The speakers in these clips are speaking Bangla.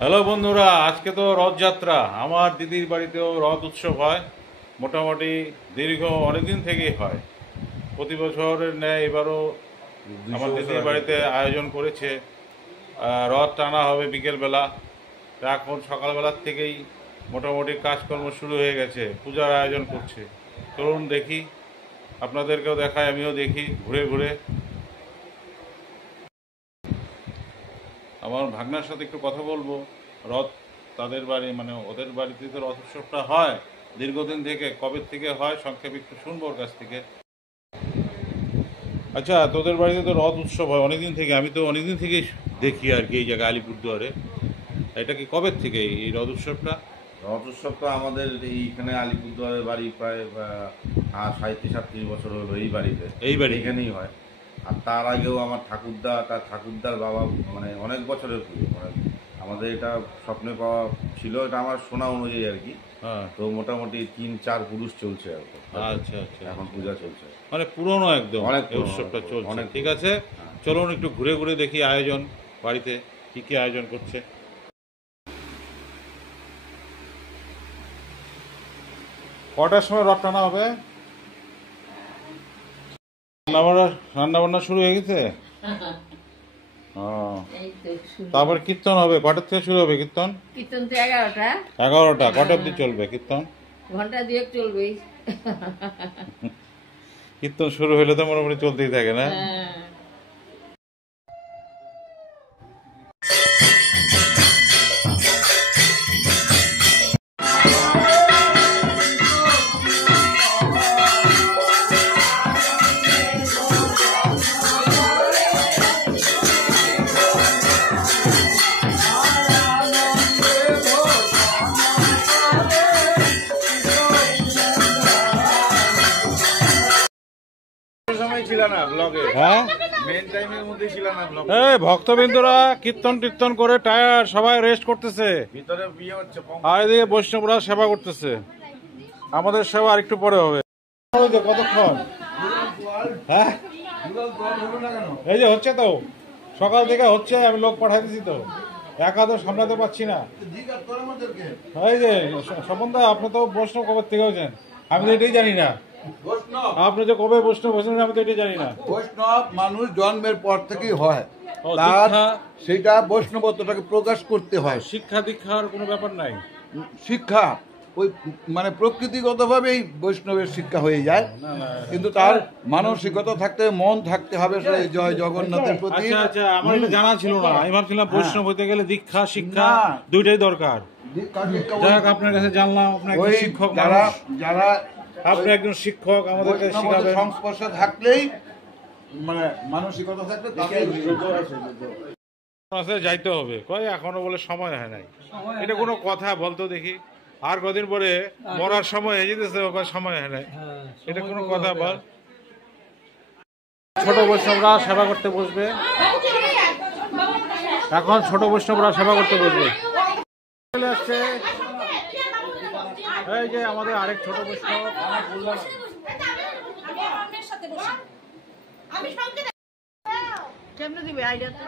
হ্যালো বন্ধুরা, আজকে তো রথযাত্রা। আমার দিদির বাড়িতেও রথ উৎসব হয়। মোটামুটি দীর্ঘ অনেকদিন থেকেই হয়। প্রতি বছরের ন্যায় এবারও আমার দিদির বাড়িতে আয়োজন করেছে। রথ টানা হবে বিকেলবেলা। তা এখন সকালবেলার থেকেই মোটামুটি কাজকর্ম শুরু হয়ে গেছে, পূজার আয়োজন করছে। চলুন দেখি, আপনাদেরকেও দেখায়, আমিও দেখি ঘুরে ঘুরে। আমার ভাগনার সাথে একটু কথা বলবো। রথ তাদের বাড়ি, মানে ওদের বাড়িতে তো রথ উৎসবটা হয় দীর্ঘদিন থেকে। কবে থেকে হয় সংক্ষেপে একটু শুনবো ওর কাছ থেকে। আচ্ছা, তোদের বাড়িতে তো রথ উৎসব হয় অনেকদিন থেকে, আমি তো অনেকদিন থেকেই দেখি আর কি এই জায়গায় আলিপুরদুয়ারে। এটা কি কবে থেকে এই রথ উৎসবটা? রথ উৎসব তো আমাদের এইখানে আলিপুরদুয়ারের বাড়ি প্রায় 37-38 বছর হলো এই বাড়িতে, এখানেই হয়। আর তার আগেও আমার ঠাকুরদার বাবা, মানে অনেক বছরের পুজো, মানে আমাদের এটা স্বপ্নে পাওয়া ছিল, এটা আমার শোনা অনুযায়ী আর কি। হ্যাঁ, তো মোটামুটি 3-4 পুরুষ চলছে আর কি। আচ্ছা আচ্ছা, এখন পূজা চলছে, মানে পুরনো একদম অনেক এই উৎসবটা চলছে। অনেক। ঠিক আছে, চলুন একটু ঘুরে ঘুরে দেখি আয়োজন বাড়িতে কি কি আয়োজন করছে। কটার সময় রথ টানা হবে? রান্না বান্না শুরু হয়ে গেছে? ও, তারপর কীর্তন হবে। কটার থেকে শুরু হবে কীর্তন? কীর্তন তো 11টা। 11টা? কটা অব্দি চলবে কীর্তন? ঘন্টা দুয়েক চলবেই। কীর্তন শুরু হলে তো মোটামুটি চলতেই থাকে না? হ্যাঁ। হ্যাঁ, এই ভক্তবৃন্দরা কীর্তন টীর্তন করে টায়ার, সবাই রেস্ট করতেছে। ভিতরে বিয়ে হচ্ছে। আর এদিকে বৈষ্ণবরা সেবা করতেছে। আমাদের সেবা আর একটু পরে হবে। কতক্ষণ? হ্যাঁ, এই যে হচ্ছে তো, সকাল থেকে হচ্ছে, আমি লোক পাঠাই দিছি তো, একা তো সামলাতে পারছি না। এই যে স্বপনদা, আপনি তো বৈষ্ণব কবে থেকে হয়েছেন? আমি তো এটাই জানি না। আপনি যে কবে বৈষ্ণব হয়েছেন আমি তো এটাই জানি না। বৈষ্ণব মানুষ জন্মের পর থেকেই হয়, ও, তার দীক্ষা? সেটা বৈষ্ণবত্বটাকে প্রকাশ করতে হয়। শিক্ষা দীক্ষার কোনো ব্যাপার নাই? শিক্ষা ওই মানে প্রকৃতিগতভাবেই বৈষ্ণবের শিক্ষা হয়ে যায়, না না, কিন্তু তার মানসিকতা থাকতে, মন থাকতে হবে সেই জয় জগন্নাথের প্রতি। আচ্ছা আচ্ছা, আমার এটা জানা ছিল না। আমি ভাবছিলাম বৈষ্ণব হতে গেলে দীক্ষা শিক্ষা না। দুইটাই দরকার। দীক্ষা শিক্ষা যাই হোক, আপনার কাছে জানলাম আপনি একজন ওই শিক্ষক যারা মানুষ। যারা আপনি একজন শিক্ষক, আমাদেরকে বৈষ্ণবদের শিখাবেন। সংস্পর্শে থাকলেই, মানে মানসিকতা থাকলে তাকে আছে, যাইতে হবে। কয় এখনো বলে সময় হয় নাই। এটা কোনো কথা বলতো দেখি? আর কদিন পরে মরার সময় হয়ে যেতেছে, ওখানে সময় হয় নাই। এটা কোনো কথা বল? ছোট বৈষ্ণবরা সেবা করতে বসবে এখন। ছোট বৈষ্ণবরা সেবা করতে বসবে। চলে আসছে এই যে আমাদের আরেক ছোট বৈষ্ণব। বললাম কেমনে দিবে আইডিয়া তো?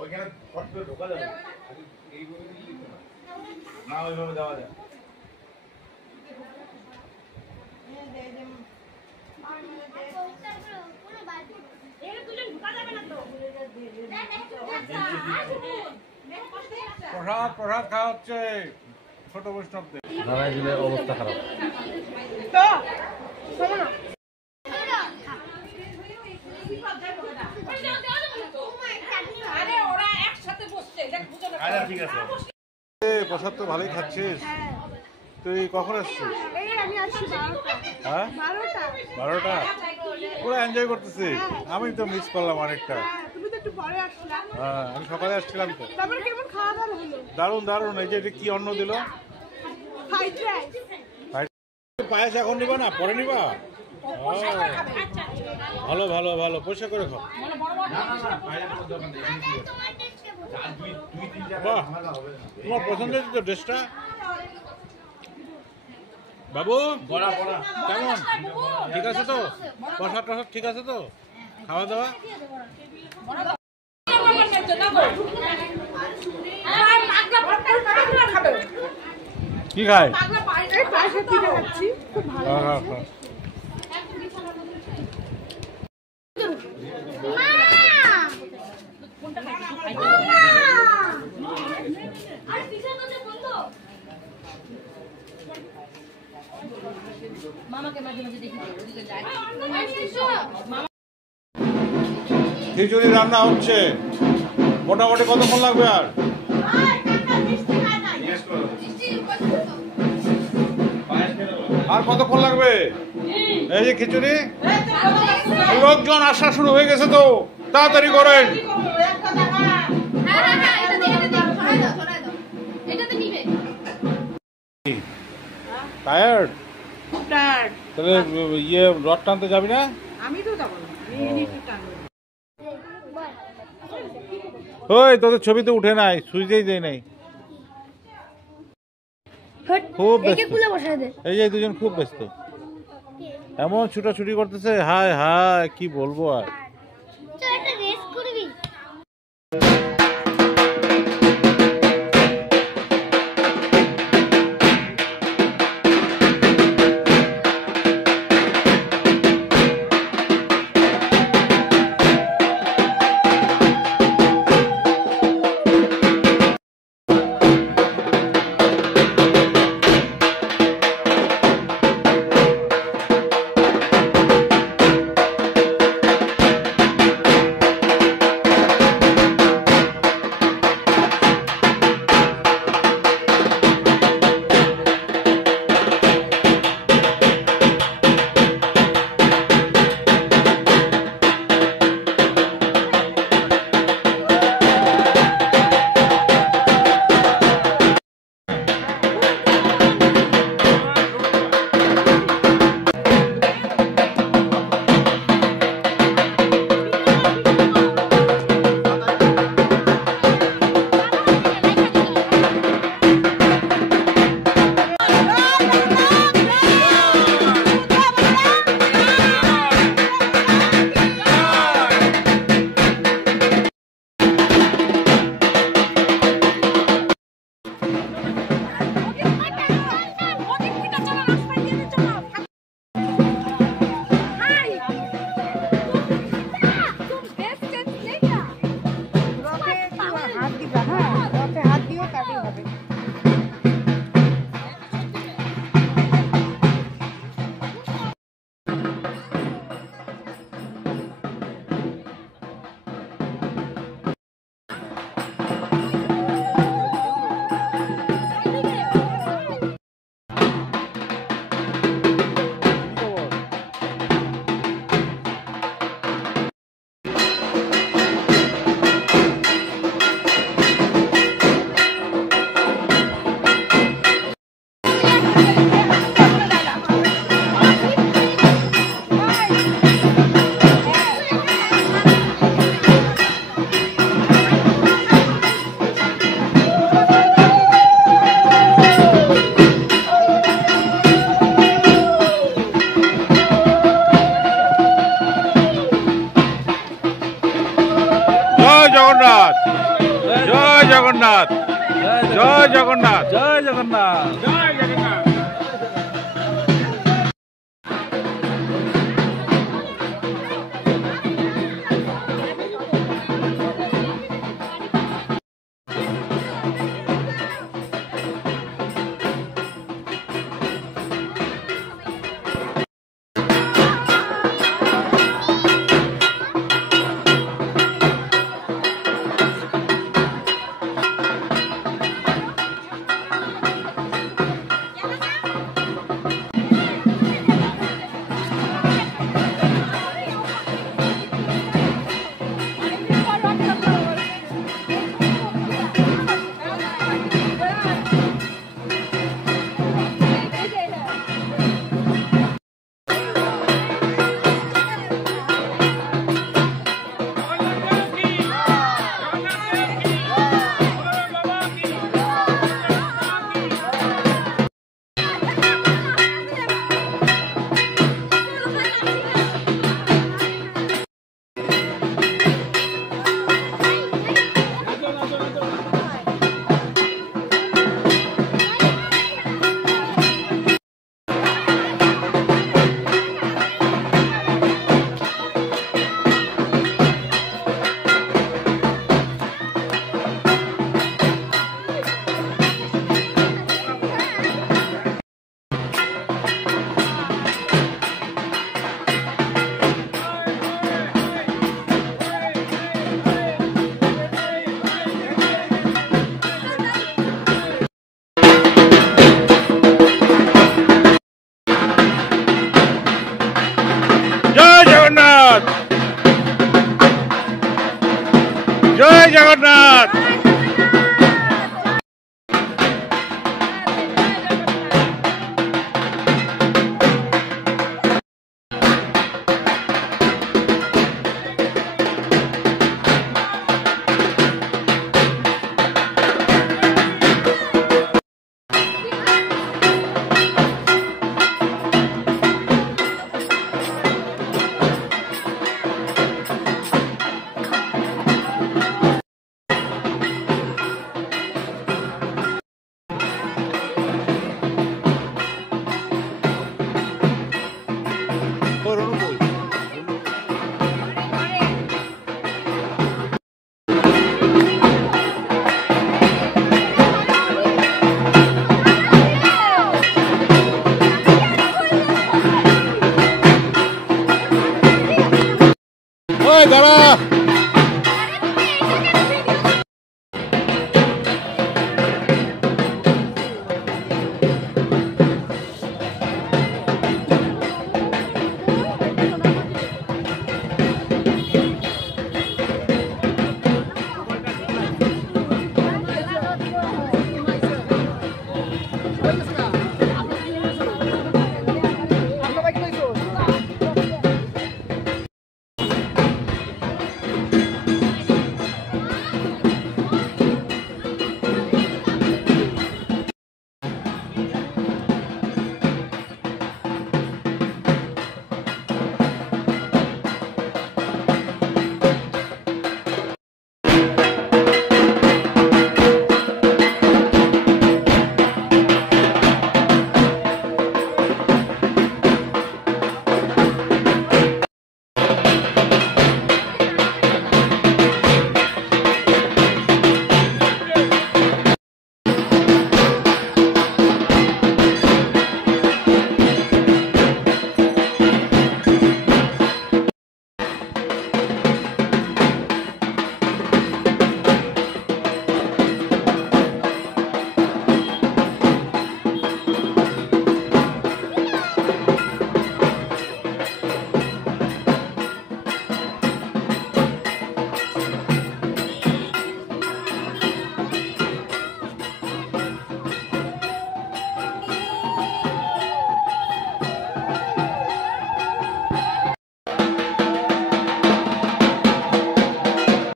ওইখানে ফট করে ঢোকা যাবে না, ওইভাবে দেওয়া যায়। প্রসাদ প্রসাদ খাওয়া হচ্ছে ছোট বৈষ্ণবদের। দাঁড়ায় দিলে অবস্থা খারাপ। ঠিক আছে, প্রসাদ তো ভালোই খাচ্ছিস। তুই কখন আসছিস? হ্যাঁ, 12টা। পুরো এনজয় করতেছি। আমি তো মিস করলাম অনেকটা। হ্যাঁ, আমি সকালে আসছিলাম তো। দারুণ দারুণ। এই যে এটা কি অন্ন দিল? পায়েস এখন নিবা না, পরে নিবা? ও, ভালো ভালো ভালো, পয়সা করে খাও। বাহ, তোমার পছন্দ হয়েছে তো ড্রেসটা? বাবু কেমন? ঠিক আছে তো? প্রসাদ টসাদ ঠিক আছে তো? খাওয়া দাওয়া কি খায়? খিচুড়ি রান্না হচ্ছে, মোটামুটি কতক্ষণ লাগবে? আর কতক্ষণ লাগবে? এই যে খিচুড়ি, লোকজন আসা শুরু হয়ে গেছে তো, তাড়াতাড়ি করেন। টায়ার্ড? তাহলে ইয়ে রড টানতে যাবি না? আমি তো যাবো না, আমি একটু টানবো। ওই তোদের ছবি তো উঠে নাই, সুইচেই দেয় নাই। খুব ব্যস্ত। এই যে দুজন খুব ব্যস্ত, এমন ছুটাছুটি করতেছে, হায় হায় কি বলবো আর। জগন্নাথ, জয় জগন্নাথ, জয় জগন্নাথ, জয় জগন্নাথ, জয় জগন্নাথ। জয় জগন্নাথ। ওই দাঁড়া।